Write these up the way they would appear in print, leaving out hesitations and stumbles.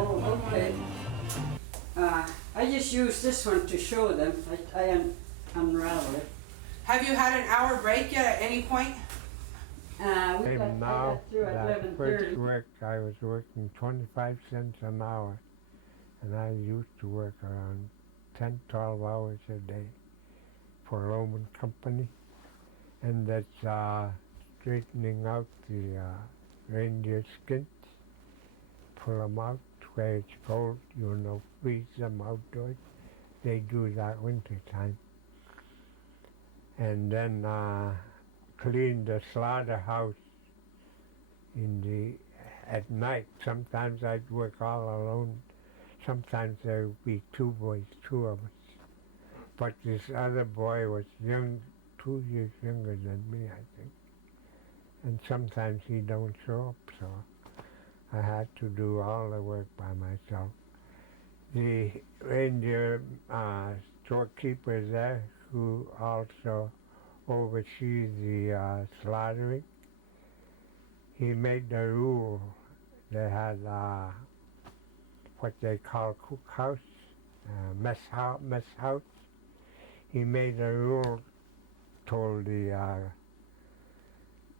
Oh, okay. I just use this one to show them. I unravel it. Have you had an hour break yet at any point? I got through at that 11:30. first work, I was working 25 cents an hour, and I used to work around 10, 12 hours a day for a Roman company, and that's straightening out the reindeer skins, pull them out where it's cold, freeze them outdoors. They do that winter time. And then clean the slaughterhouse at night. Sometimes I'd work all alone. Sometimes there would be two boys, two of us. But this other boy was 2 years younger than me, I think. And sometimes he don't show up, so I had to do all the work by myself. The reindeer storekeeper there, who also oversees the slaughtering, he made the rule. They had what they call cookhouse, mess house. He made a rule, told the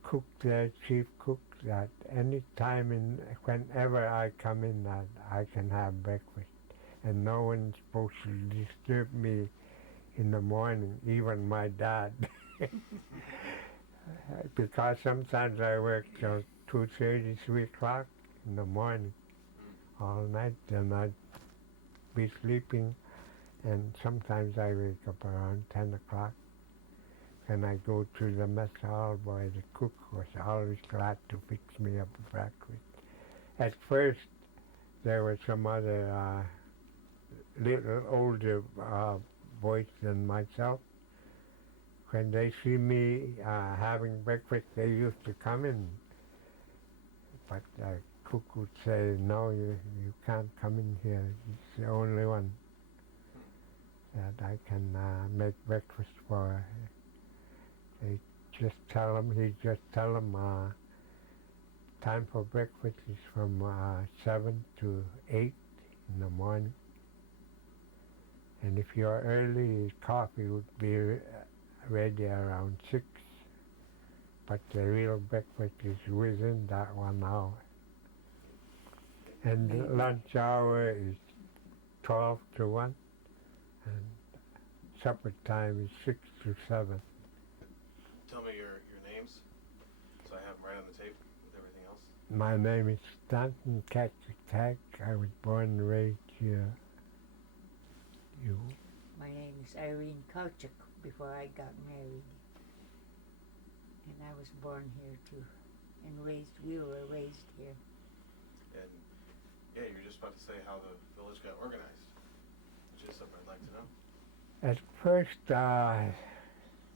cook there, chief cook, that any time whenever I come in, that I can have breakfast, and no one's supposed to disturb me in the morning, even my dad. Because sometimes I work till 2:30, 3 o'clock in the morning, all night, and I'd be sleeping, and sometimes I wake up around 10 o'clock. And I go to the mess hall. Boy, the cook was always glad to fix me up breakfast. At first, there were some other little older boys than myself. When they see me having breakfast, they used to come in. But the cook would say, no, you can't come in here. He's the only one that I can make breakfast for. He just tell them time for breakfast is from 7 to 8 in the morning. And if you're early, coffee would be ready around 6. But the real breakfast is within that 1 hour. And the lunch hour is 12 to 1. And supper time is 6 to 7. Tell me your names, so I have them right on the tape with everything else. My name is Stanton Katchatag. I was born and raised here. You? My name is Irene Katchatag before I got married. And I was born here too. And we were raised here. And yeah, you were just about to say how the village got organized, which is something I'd like to know. At first,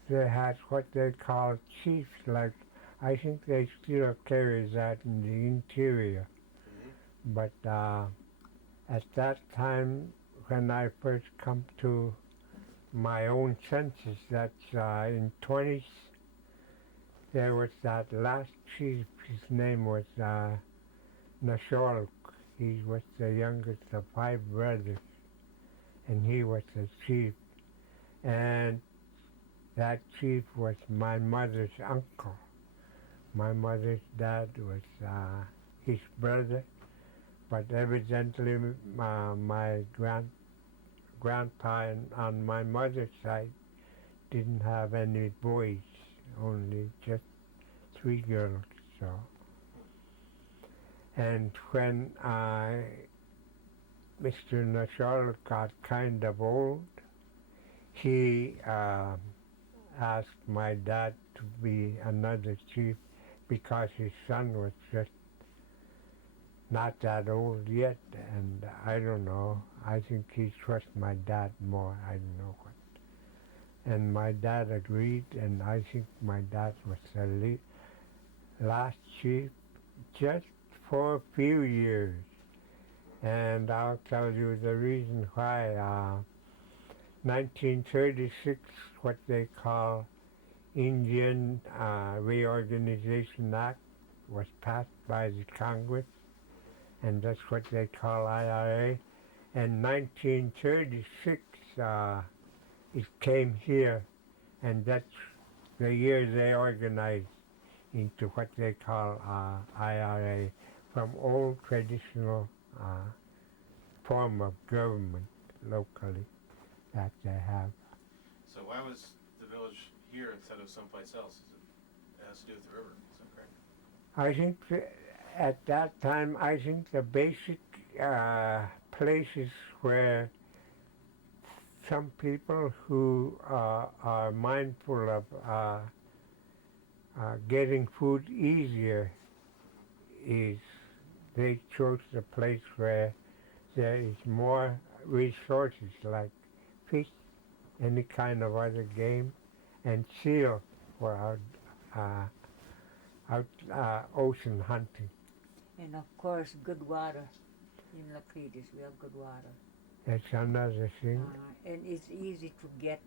they had what they call chiefs, like I think they still carry that in the interior. Mm-hmm. But at that time, when I first come to my own senses, that's in 20s, there was that last chief. His name was Nashork. He was the youngest of 5 brothers, and he was the chief. And that chief was my mother's uncle. My mother's dad was his brother, but evidently my grandpa on my mother's side didn't have any boys, only just 3 girls. So, and when Mr. Nashork got kind of old, he asked my dad to be another chief because his son was just not that old yet, and I don't know, I think he trusts my dad more, I don't know what. And my dad agreed, and I think my dad was the last chief just for a few years. And I'll tell you the reason why. 1936, what they call Indian Reorganization Act, was passed by the Congress, and that's what they call IRA. And 1936, it came here, and that's the year they organized into what they call IRA, from old traditional form of government locally that they have. So why was the village here instead of someplace else? It has to do with the river, is that correct? I think at that time, I think the basic places where some people who are mindful of getting food easier is they chose the place where there is more resources like fish, any kind of other game, and seal for out ocean hunting. And of course, good water. Unalakleet is real good water. That's another thing. And it's easy to get.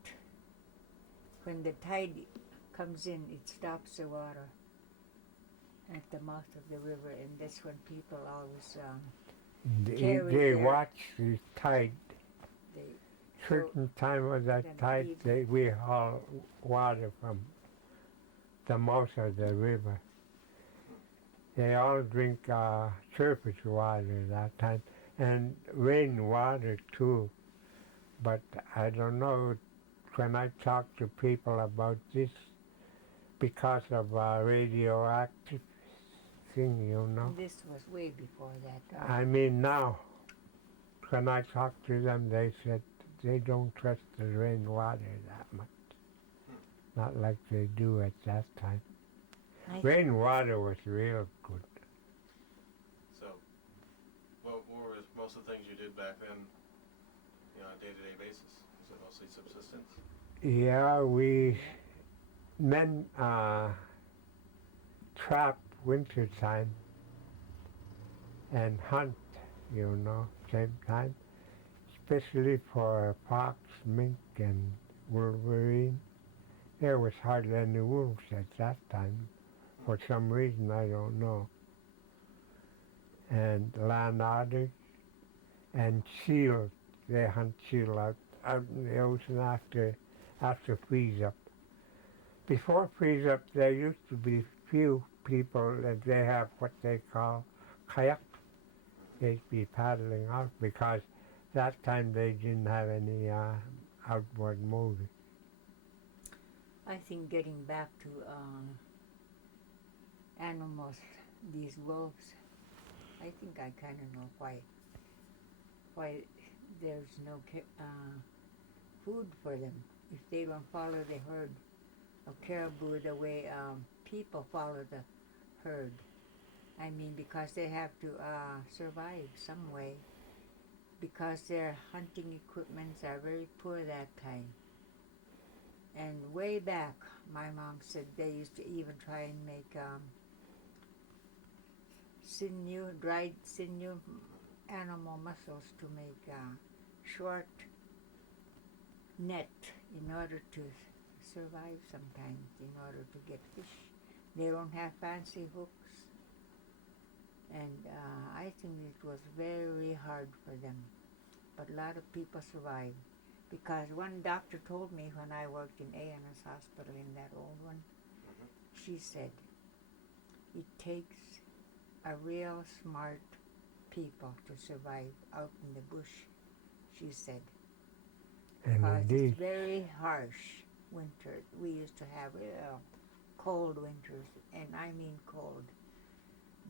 When the tide comes in, it stops the water at the mouth of the river, and that's when people always They their- watch the tide. they Certain time of that then tide, leave. we haul water from the mouth of the river. They all drink surface water that time, and rainwater too. But I don't know, when I talk to people about this, because of radioactive thing, you know. This was way before that. I mean now, when I talk to them, they said they don't trust the rainwater that much. Not like they do at that time. Rainwater was real good. So, what were most of the things you did back then, on a day-to-day basis? Was it mostly subsistence? Yeah, men trap wintertime and hunt, same time, especially for fox, mink, and wolverine. There was hardly any wolves at that time, for some reason I don't know. And land otters and seal. They hunt seal out in the ocean after freeze up. Before freeze up, there used to be few people that they have what they call kayak. They'd be paddling out because that time they didn't have any outboard movies. I think getting back to animals, these wolves, I think I kind of know why there's no food for them. If they don't follow the herd of caribou the way people follow the herd. I mean, because they have to survive some way, because their hunting equipments are very poor that time. And way back, my mom said they used to even try and make dried sinew, animal muscles to make short net in order to survive sometimes, in order to get fish. They don't have fancy hooks. And I think it was very hard for them. But a lot of people survived. Because one doctor told me when I worked in A&S Hospital, in that old one, she said, it takes a real smart people to survive out in the bush, she said. And Because indeed, it's very harsh winter. We used to have real cold winters, and I mean cold.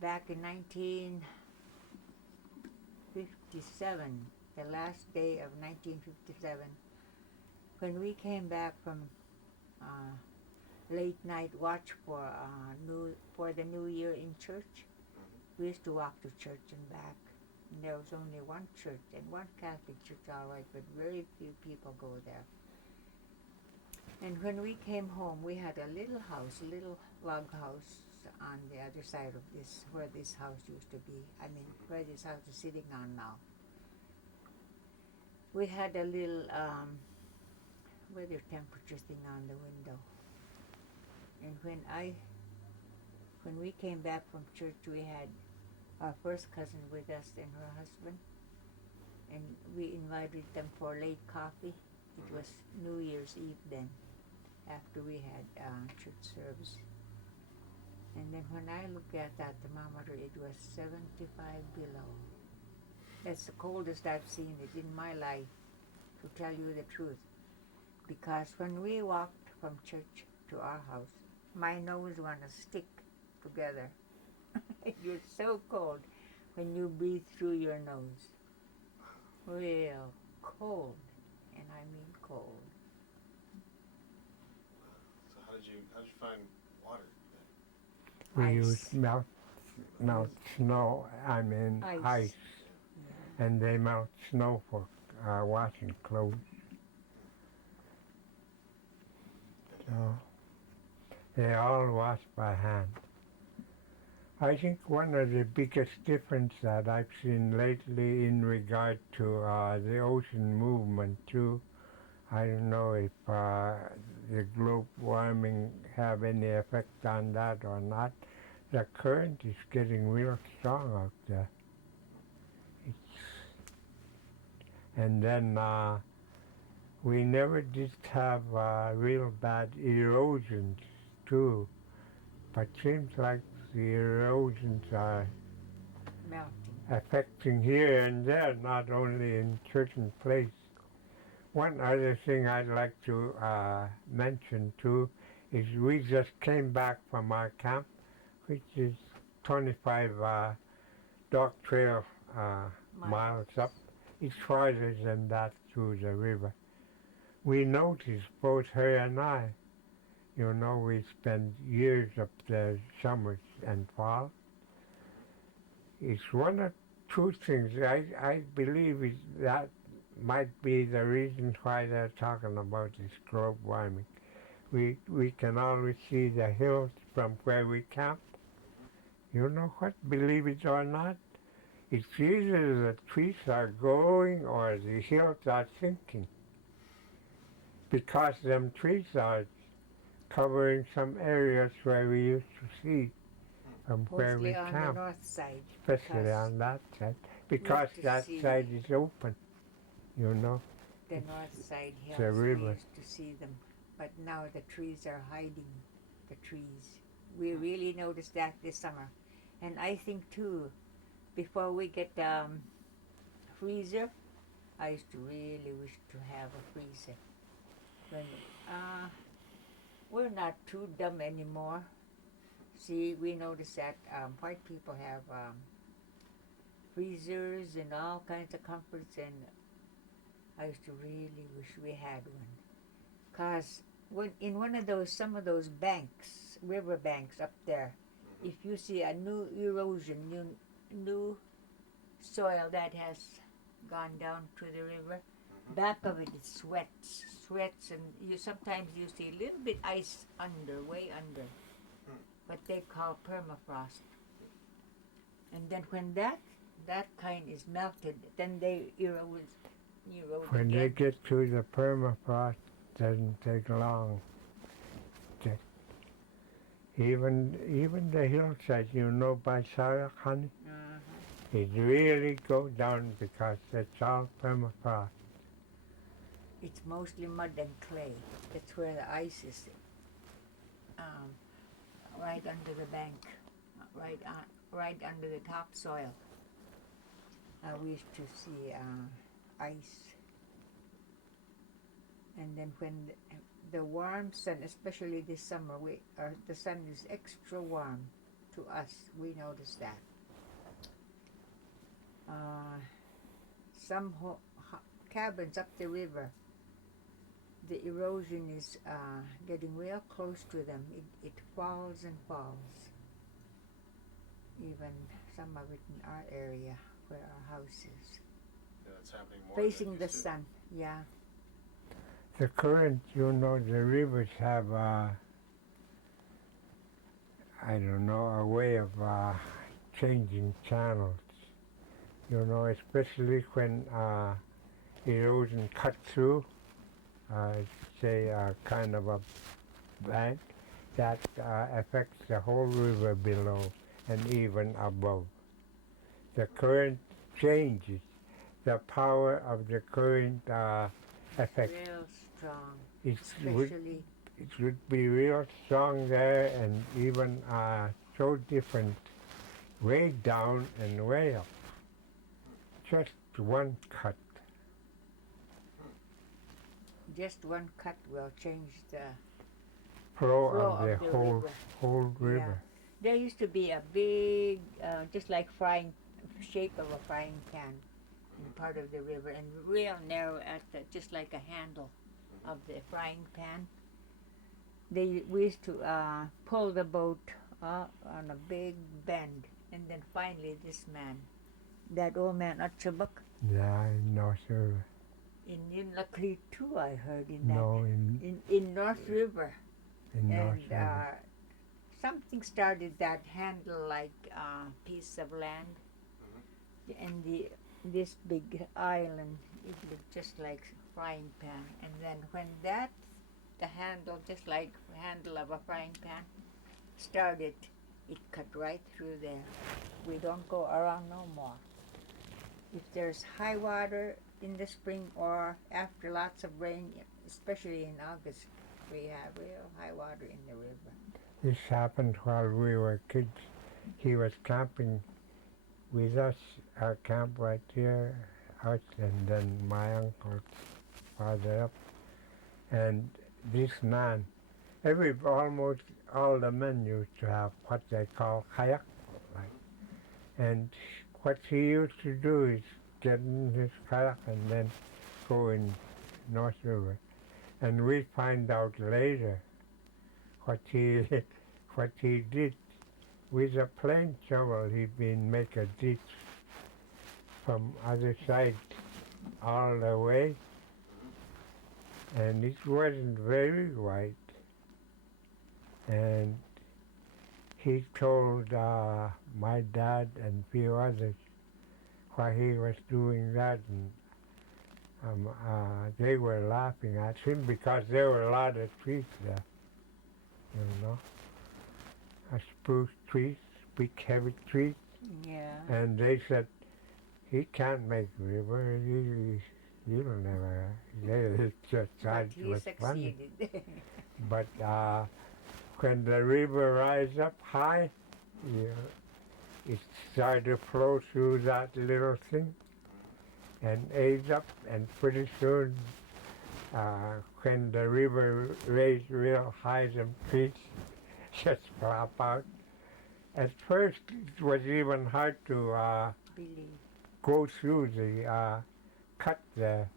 Back in 1957, the last day of 1957, when we came back from late night watch for the New Year in church, we used to walk to church and back. And there was only one church, and one Catholic church, all right, but very few people go there. And when we came home, we had a little house, a little log house on the other side of this, where this house used to be. I mean, where this house is sitting on now. We had a little weather temperature thing on the window. And when we came back from church, we had our first cousin with us and her husband, and we invited them for late coffee. It was New Year's Eve then, after we had church service. And then when I looked at that thermometer, it was 75 below. That's the coldest I've seen it in my life, to tell you the truth. Because when we walked from church to our house, my nose wanted to stick together. It was so cold when you breathe through your nose. Real cold, and I mean cold. So how did you find water? We Ice. use melt snow, ice. Yeah. And they melt snow for washing clothes. So they all wash by hand. I think one of the biggest difference that I've seen lately in regard to the ocean movement too, I don't know if the global warming have any effect on that or not. The current is getting real strong out there. And then we never did have real bad erosions too, but seems like the erosions are Melting. affecting here and there, not only in certain places. One other thing I'd like to mention too is we just came back from our camp, which is 25 dog trail miles up. It's farther than that through the river. We noticed, both her and I, you know, we spend years up there, summers and fall. It's one of two things. I believe that might be the reason why they're talking about this global warming. We can always see the hills from where we camp. You know what, believe it or not? It's either the trees are growing or the hills are sinking, because them trees are covering some areas where we used to see from where we Mostly on the camp, north side. especially because on that side, because to that see side is open, you know. the north side the hills, we river. used to see them. But now the trees are hiding the trees. We really noticed that this summer. And I think too, before we get freezer, I used to really wish to have a freezer. When we're not too dumb anymore. See, we noticed that white people have freezers and all kinds of comforts, and I used to really wish we had one. 'Cause in one of those, some of those banks, river banks up there, if you see a new erosion, new soil that has gone down to the river, back of it sweats, and sometimes you see a little bit ice way under, what they call permafrost. And then when that kind is melted, then they erode When they again. get to the permafrost, it doesn't take long. Even the hillside, you know, by Sarah, it really goes down because it's all permafrost. It's mostly mud and clay. That's where the ice is. Right under the bank, right under the topsoil. We used to see ice. And then when the warm sun, especially this summer, the sun is extra warm to us. We noticed that. Some cabins up the river, the erosion is getting real close to them. It falls and falls. Even some of it in our area where our house is. Yeah, it's happening more Facing than the it used to. sun, yeah. The current, you know, the rivers have, I don't know, a way of changing channels. You know, especially when erosion cuts through, say, kind of a bank, that affects the whole river below and even above. the current changes. The power of the current effect. Real strong, It especially would be real strong there, and even so different way down and way up. Just one cut. just one cut will change the Flow flow of the of the whole river. whole river. Yeah. There used to be a big, just like frying, shape of a frying pan in part of the river, and real narrow at the, just like a handle of the frying pan. We used to pull the boat on a big bend, and then finally this man, that old man Atchabak, Yeah, in North River. in Unalakleet too, I heard in No, that in North River, in North and River. something started that handle like piece of land, and this big island, it looked just like frying pan, and then when the handle, just like handle of a frying pan, started, it cut right through there. We don't go around no more. If there's high water in the spring or after lots of rain, especially in August, we have real high water in the river. This happened while we were kids. He was camping with us, our camp right here, out, and then my uncle farther up. And this man, almost all the men used to have what they call kayak. And what he used to do is get in his kayak and then go in North River. And we find out later what he did. With a plain shovel, he'd been make a ditch from other side all the way, and it wasn't very wide. And he told my dad and few others why he was doing that, and they were laughing at him because there were a lot of trees there, you know. Spruce trees, big heavy trees, Yeah. and they said, he can't make river, you'll never, they just But thought it he was funny. succeeded. But when the river rise up high, it started to flow through that little thing and age up, and pretty soon when the river raised real high, some trees just flop out. At first it was even hard to Believe. go through the cut there.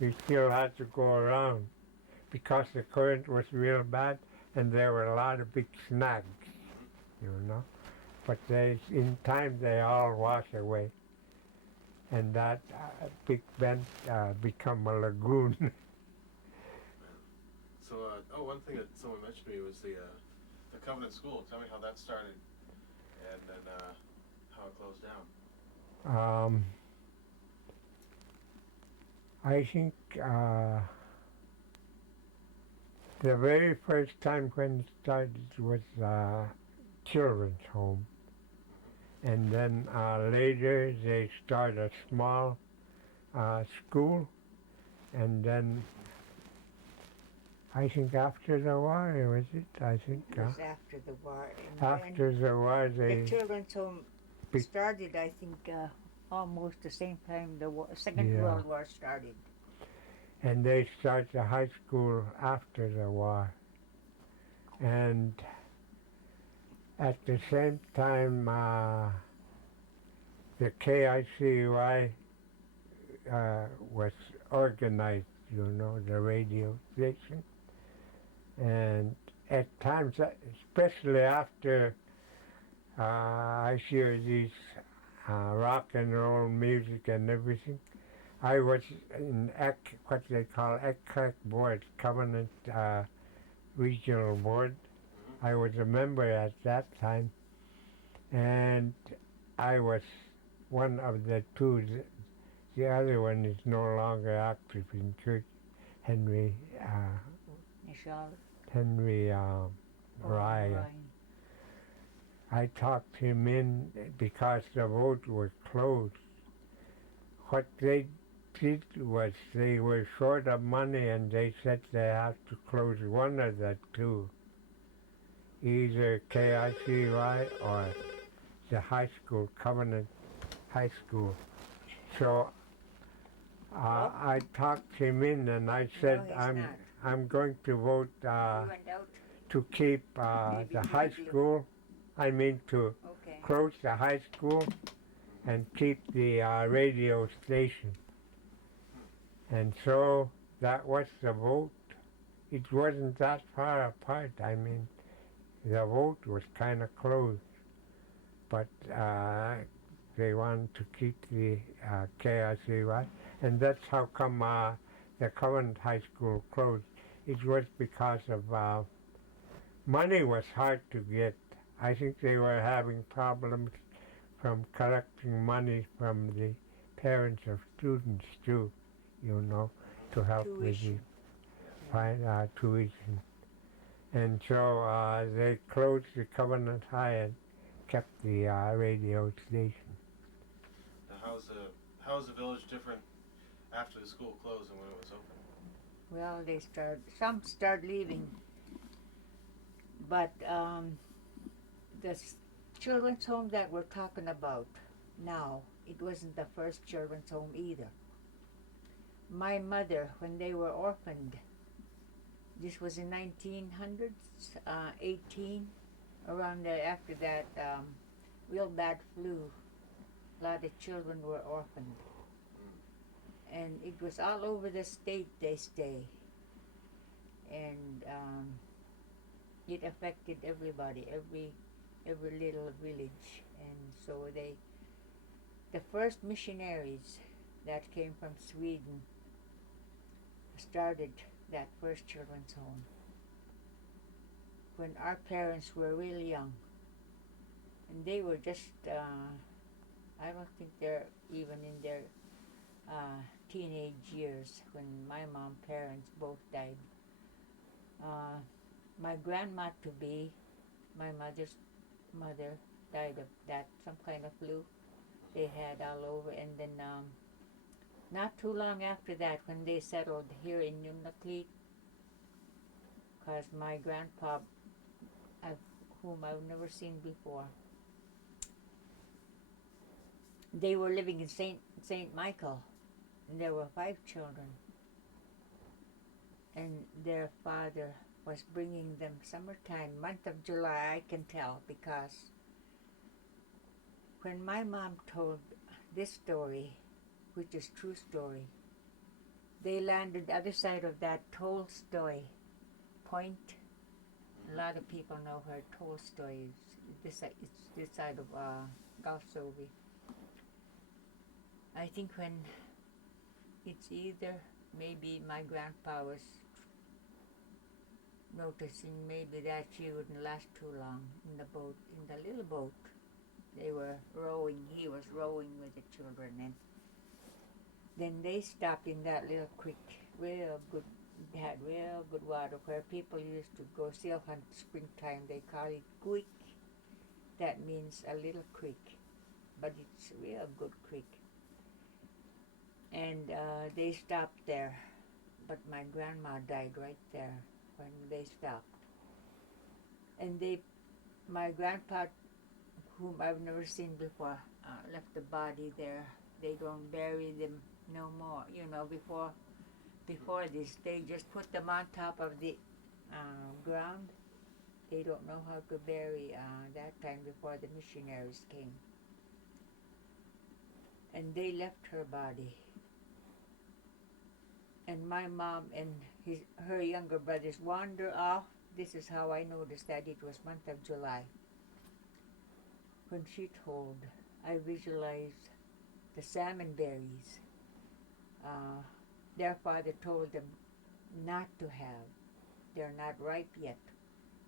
We still had to go around because the current was real bad and there were a lot of big snags, you know. But in time they all wash away, and that big bend become a lagoon. So, one thing that someone mentioned to me was the Covenant School. Tell me how that started, and then how it closed down. I think the very first time when it started was children's home, and then later they started a small school, and then I think after the war, was it? I think It was after the war. after the war the they children's home Big- started, I think, almost the same time the Second Yeah. World War started. and they start the high school after the war. And at the same time, the KICY was organized, you know, the radio station. And at times, especially after I hear these rock and roll music and everything, I was in what they call ECCAC board, Covenant Regional Board. I was a member at that time, and I was one of the two. The other one is no longer active in church, Henry Michelle Ryan. I talked him in because the vote was closed. What they did was they were short of money and they said they have to close one of the two, either KICY or the high school, Covenant High School. So I talked him in and I said I'm going to vote He went out. to keep Maybe the he high did. school, to Okay. close the high school and keep the radio station. And so that was the vote. It wasn't that far apart. I mean, the vote was kind of close. But they wanted to keep the KICY. And that's how come the Covenant High School closed. It was because of money was hard to get. I think they were having problems from collecting money from the parents of students too, to help with the tuition. And so they closed the Covenant High and kept the radio station. Now, how's the village different after the school closed and when it was open? Well, some start leaving, but the children's home that we're talking about now, it wasn't the first children's home either. My mother, when they were orphaned, this was in 1900s, 18, around there. After that real bad flu, a lot of children were orphaned. And it was all over the state they stay. And it affected everybody, every little village. And so the first missionaries that came from Sweden started that first children's home when our parents were really young. And they were just, I don't think they're even in their teenage years when my mom's parents both died. My grandma-to-be, my mother's mother, died of that, some kind of flu they had all over. And then not too long after that, when they settled here in Unalakleet, because my grandpa, whom I've never seen before, they were living in Saint Michael, and there were 5 children. And their father was bringing them summertime, month of July, I can tell, because when my mom told this story, which is true story, they landed the other side of that Tolstoy point. A lot of people know where Tolstoy is. It's this side of Gulf Soviet. I think when it's either maybe my grandpa was noticing maybe that she wouldn't last too long in the boat, in the little boat. They were rowing, he was rowing with the children, and then they stopped in that little creek, real good, had real good water where people used to go seal hunt springtime. They call it quick. That means a little creek, but it's a real good creek. And they stopped there, but my grandma died right there when they stopped. And my grandpa, whom I've never seen before, left the body there. They don't bury them no more. Before this, they just put them on top of the ground. They don't know how to bury that time before the missionaries came. And they left her body. And my mom and her younger brothers wander off. This is how I noticed that it was month of July. When she told, I visualized the salmon berries. Their father told them not to have. They're not ripe yet,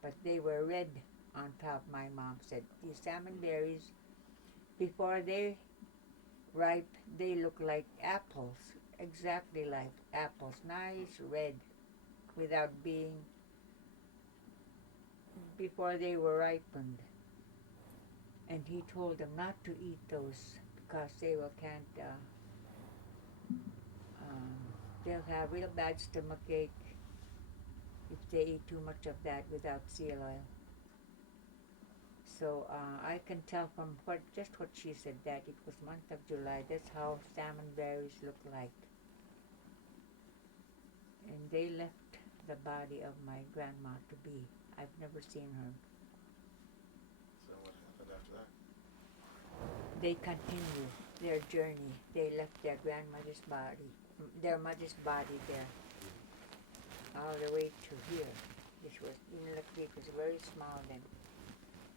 but they were red on top. My mom said these salmon berries, before they ripe, they look like apples, exactly like apples, nice red, without being, before they were ripened. and he told them not to eat those because they'll have real bad stomach ache if they eat too much of that without seal oil. So I can tell from just what she said that it was month of July. That's how salmon berries look like. And they left the body of my grandma to be. I've never seen her. So what happened after that? They continued their journey. They left their grandmother's body, their mother's body there, all the way to here. This was, Unalakleet was very small then.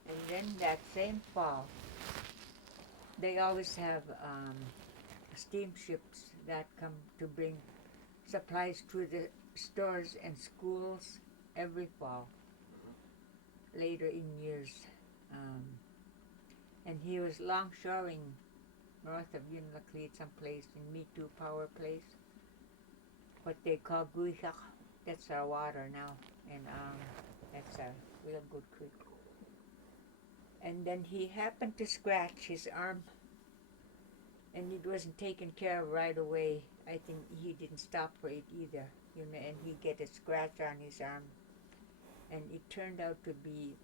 And then that same fall, they always have steamships that come to bring supplies to the stores and schools every fall, later in years. And he was longshoring north of Unalakleet, someplace in Me Too Power Place, what they call Guichak. That's our water now, and that's a real good creek. And then he happened to scratch his arm, and it wasn't taken care of right away. I think he didn't stop for it either, and he get a scratch on his arm, and it turned out to be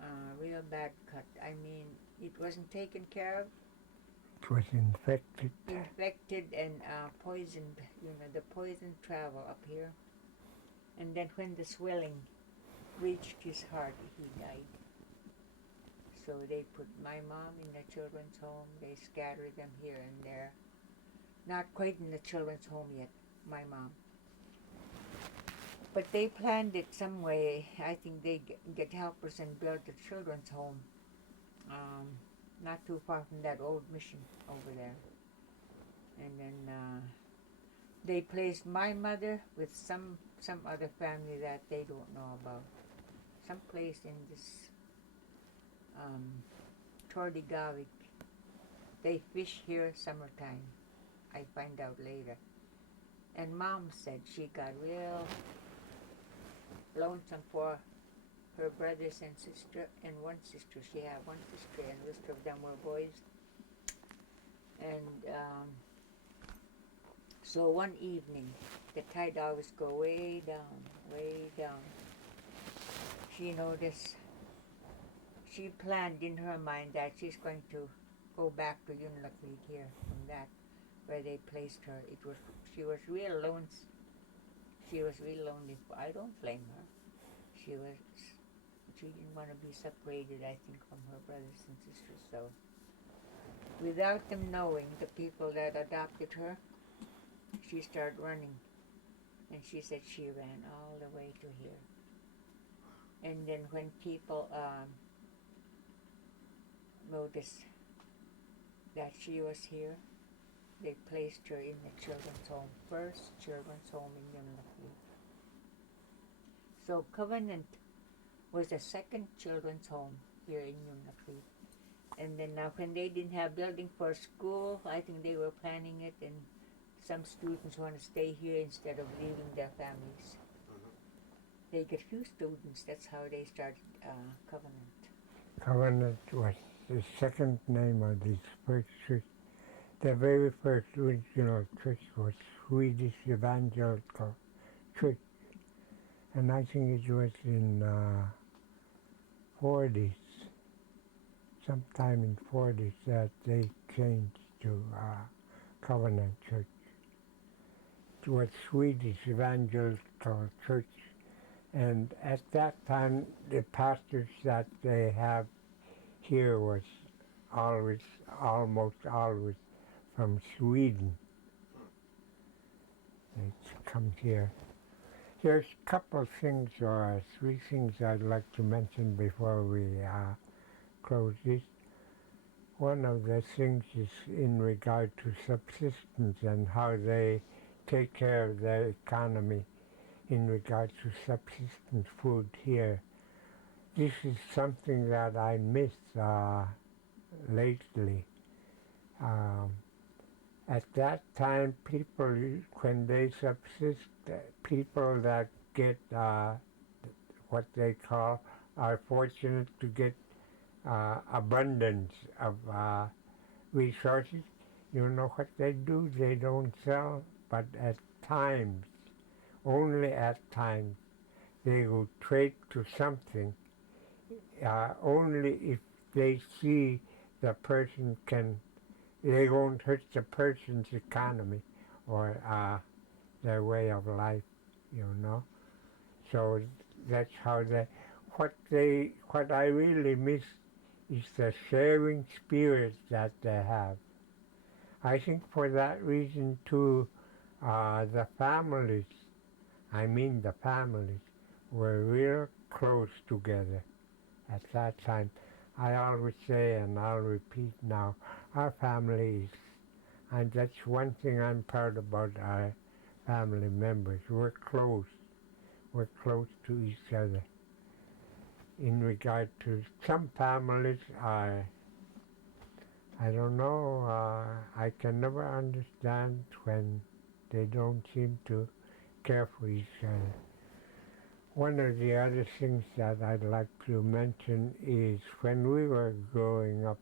a real bad cut. I mean, it wasn't taken care of. It was infected. Infected and poisoned. The poison travel up here. And then when the swelling reached his heart, he died. So they put my mom in the children's home. They scattered them here and there. Not quite in the children's home yet, my mom. But they planned it some way. I think they get helpers and build a children's home. Not too far from that old mission over there. And then they placed my mother with some other family that they don't know about. Someplace in this Tordigavik. They fish here summertime. I find out later. And Mom said she got real lonesome for her brothers and sister and one sister. She had one sister and the rest of them were boys. And so one evening, the tide always go way down, way down. She noticed, she planned in her mind that she's going to go back to Unalakleet here from that, where they placed her. She was real lonely. She was real lonely. I don't blame her. She didn't want to be separated, I think, from her brothers and sisters. So, without them knowing, the people that adopted her, she started running. And she said she ran all the way to here. And then when people noticed that she was here, they placed her in the children's home, first children's home in Unalakleet. So Covenant was the second children's home here in Unalakleet. And then now when they didn't have building for school, I think they were planning it, and some students want to stay here instead of leaving their families. They get few students. That's how they started Covenant. Covenant was the second name of this first church. The very first original church was Swedish Evangelical Church. And I think it was in 40s, sometime in 40s, that they changed to Covenant Church. It was Swedish Evangelical Church. And at that time, the pastors that they have here was almost always from Sweden. They'd come here. There's a couple of things, or three things I'd like to mention before we close this. One of the things is in regard to subsistence and how they take care of their economy in regard to subsistence food here. This is something that I miss lately. At that time, people, when they subsist, people that get what they call, are fortunate to get abundance of resources, you know what they do? They don't sell, but at times, only at times, they will trade to something only if they see the person can, they won't hurt the person's economy or their way of life, you know. So that's how what I really miss is the sharing spirit that they have. I think for that reason too, the families, the families, were real close together at that time. I always say, and I'll repeat now, our families, and that's one thing I'm proud about our family members. We're close to each other. In regard to some families, I don't know, I can never understand when they don't seem to care for each other. One of the other things that I'd like to mention is when we were growing up,